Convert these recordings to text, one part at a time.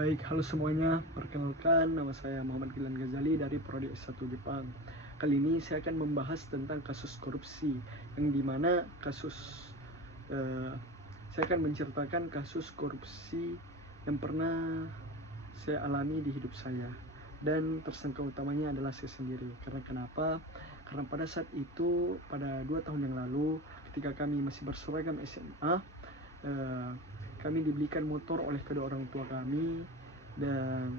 Baik, halo semuanya. Perkenalkan, nama saya Muhammad Gilan Ghazali dari Prodi S1 Jepang. Kali ini saya akan membahas tentang kasus korupsi, yang dimana saya akan menceritakan kasus korupsi yang pernah saya alami di hidup saya. Dan tersangka utamanya adalah saya sendiri. Karena kenapa? Karena pada saat itu, pada 2 tahun yang lalu, ketika kami masih berseragam SMA, kami dibelikan motor oleh kedua orang tua kami, dan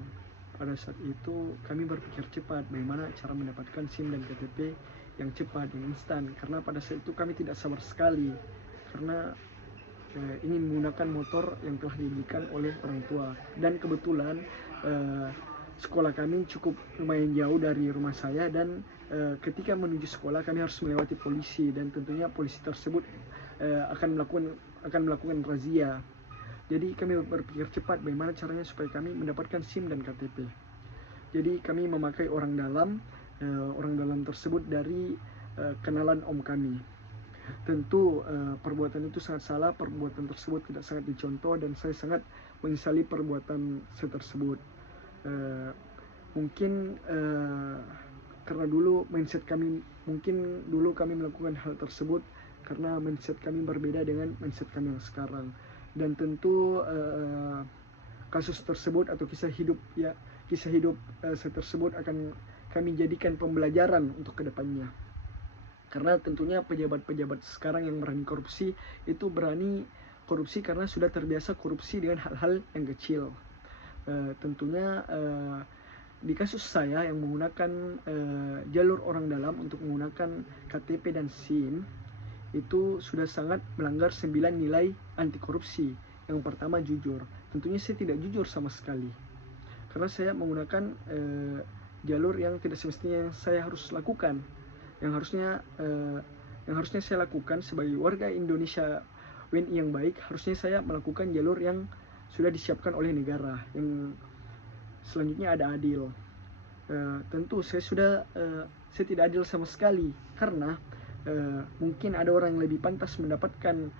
pada saat itu kami berpikir cepat bagaimana cara mendapatkan SIM dan KTP yang cepat, yang instan. Karena pada saat itu kami tidak sabar sekali karena ingin menggunakan motor yang telah dibelikan oleh orang tua. Dan kebetulan sekolah kami cukup lumayan jauh dari rumah saya, dan ketika menuju sekolah kami harus melewati polisi, dan tentunya polisi tersebut akan melakukan razia. Jadi kami berpikir cepat bagaimana caranya supaya kami mendapatkan SIM dan KTP. Jadi kami memakai orang dalam tersebut dari kenalan om kami. Tentu perbuatan itu sangat salah, perbuatan tersebut tidak sangat dicontoh, dan saya sangat menyesali perbuatan saya tersebut. Mungkin karena dulu mindset kami, mungkin dulu kami melakukan hal tersebut karena mindset kami berbeda dengan mindset kami yang sekarang. Dan tentu kasus tersebut atau kisah hidup saya tersebut akan kami jadikan pembelajaran untuk kedepannya. Karena tentunya pejabat-pejabat sekarang yang berani korupsi itu berani korupsi karena sudah terbiasa korupsi dengan hal-hal yang kecil. Tentunya di kasus saya yang menggunakan jalur orang dalam untuk menggunakan KTP dan SIM, itu sudah sangat melanggar 9 nilai anti korupsi. Yang pertama, jujur. Tentunya saya tidak jujur sama sekali, karena saya menggunakan jalur yang tidak semestinya yang saya harus lakukan. Yang harusnya saya lakukan sebagai warga Indonesia WNI yang baik, harusnya saya melakukan jalur yang sudah disiapkan oleh negara. Yang selanjutnya ada adil. Tentu saya tidak adil sama sekali, karena mungkin ada orang yang lebih pantas mendapatkan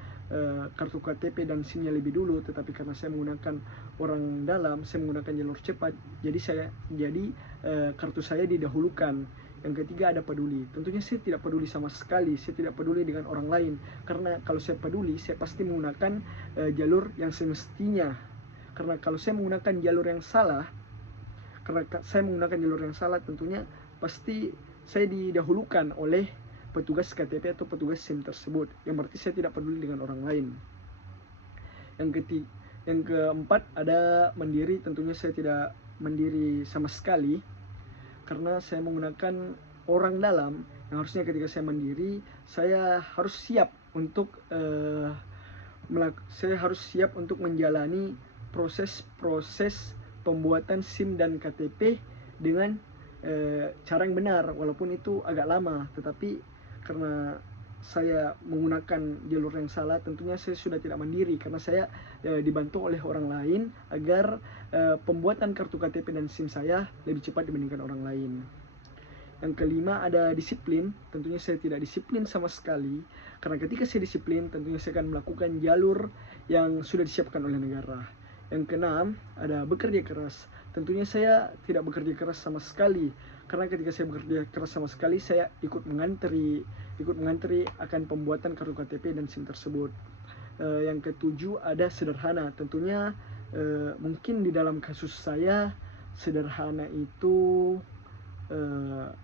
kartu KTP dan SIM-nya lebih dulu, tetapi karena saya menggunakan orang dalam, saya menggunakan jalur cepat, jadi kartu saya didahulukan. Yang ketiga ada peduli. Tentunya saya tidak peduli sama sekali, saya tidak peduli dengan orang lain, karena kalau saya peduli, saya pasti menggunakan jalur yang semestinya. Karena kalau saya menggunakan jalur yang salah, tentunya pasti saya didahulukan oleh petugas KTP atau petugas SIM tersebut, yang berarti saya tidak peduli dengan orang lain. Yang keempat ada mandiri. Tentunya saya tidak mandiri sama sekali, karena saya menggunakan orang dalam, yang harusnya ketika saya mandiri saya harus siap untuk menjalani proses pembuatan SIM dan KTP dengan cara yang benar, walaupun itu agak lama. Tetapi karena saya menggunakan jalur yang salah, tentunya saya sudah tidak mandiri, karena saya dibantu oleh orang lain agar pembuatan kartu KTP dan SIM saya lebih cepat dibandingkan orang lain. Yang kelima ada disiplin. Tentunya saya tidak disiplin sama sekali, karena ketika saya disiplin tentunya saya akan melakukan jalur yang sudah disiapkan oleh negara. Yang keenam ada bekerja keras. Tentunya saya tidak bekerja keras sama sekali, karena ketika saya bekerja keras sama sekali, saya ikut mengantri akan pembuatan kartu KTP dan SIM tersebut. Yang ketujuh ada sederhana. Tentunya mungkin di dalam kasus saya, sederhana itu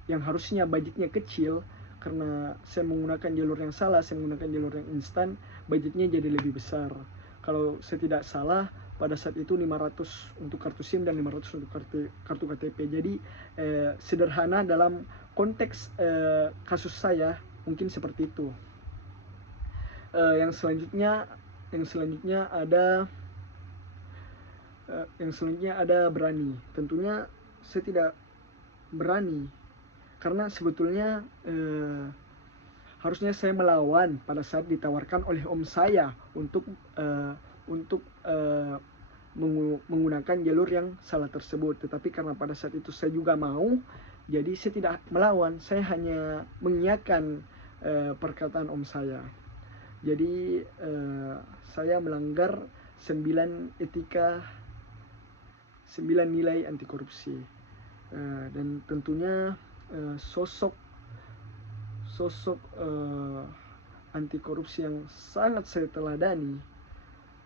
yang harusnya budgetnya kecil, karena saya menggunakan jalur yang salah, saya menggunakan jalur yang instan, budgetnya jadi lebih besar. Kalau saya tidak salah, pada saat itu 500 untuk kartu SIM dan 500 untuk kartu KTP. Jadi sederhana dalam konteks kasus saya mungkin seperti itu. Yang selanjutnya ada berani. Tentunya saya tidak berani, karena sebetulnya harusnya saya melawan pada saat ditawarkan oleh om saya untuk menggunakan jalur yang salah tersebut. Tetapi karena pada saat itu saya juga mau, jadi saya tidak melawan, saya hanya mengiyakan perkataan om saya. Jadi saya melanggar 9 etika 9 nilai anti korupsi. Dan tentunya sosok anti korupsi yang sangat saya teladani,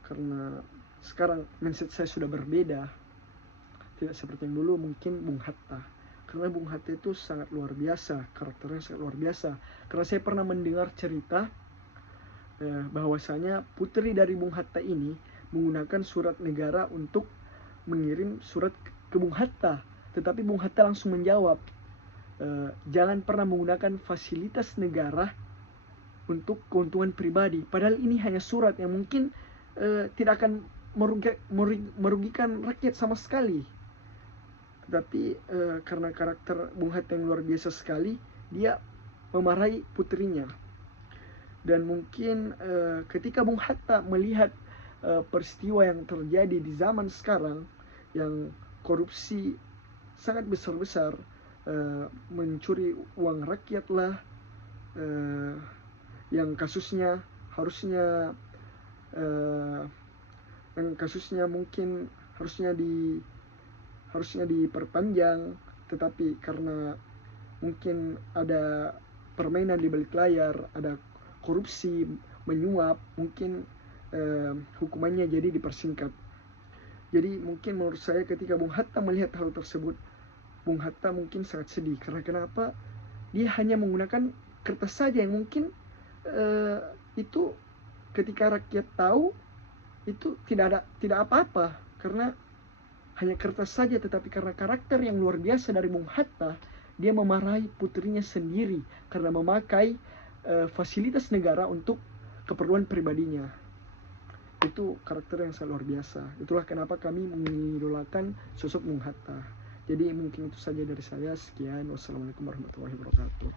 karena sekarang mindset saya sudah berbeda, tidak seperti yang dulu mungkin Bung Hatta. Karena Bung Hatta itu sangat luar biasa, karakternya sangat luar biasa. Karena saya pernah mendengar cerita bahwasanya putri dari Bung Hatta ini menggunakan surat negara untuk mengirim surat ke Bung Hatta, tetapi Bung Hatta langsung menjawab, jangan pernah menggunakan fasilitas negara untuk keuntungan pribadi. Padahal ini hanya surat yang mungkin tidak akan merugikan rakyat sama sekali. Tetapi karena karakter Bung Hatta yang luar biasa sekali, dia memarahi putrinya. Dan mungkin ketika Bung Hatta melihat peristiwa yang terjadi di zaman sekarang, yang korupsi sangat besar-besar, mencuri uang rakyat lah, yang kasusnya harusnya mungkin harusnya diperpanjang, tetapi karena mungkin ada permainan di balik layar, ada korupsi, menyuap, mungkin hukumannya jadi dipersingkat. Jadi mungkin menurut saya ketika Bung Hatta melihat hal tersebut, Bung Hatta mungkin sangat sedih. Karena kenapa? Dia hanya menggunakan kertas saja yang mungkin itu ketika rakyat tahu itu tidak apa-apa, karena hanya kertas saja. Tetapi karena karakter yang luar biasa dari Bung Hatta, dia memarahi putrinya sendiri karena memakai fasilitas negara untuk keperluan pribadinya. Itu karakter yang sangat luar biasa. Itulah kenapa kami mengidolakan sosok Bung Hatta. Jadi mungkin itu saja dari saya. Sekian, wassalamualaikum warahmatullahi wabarakatuh.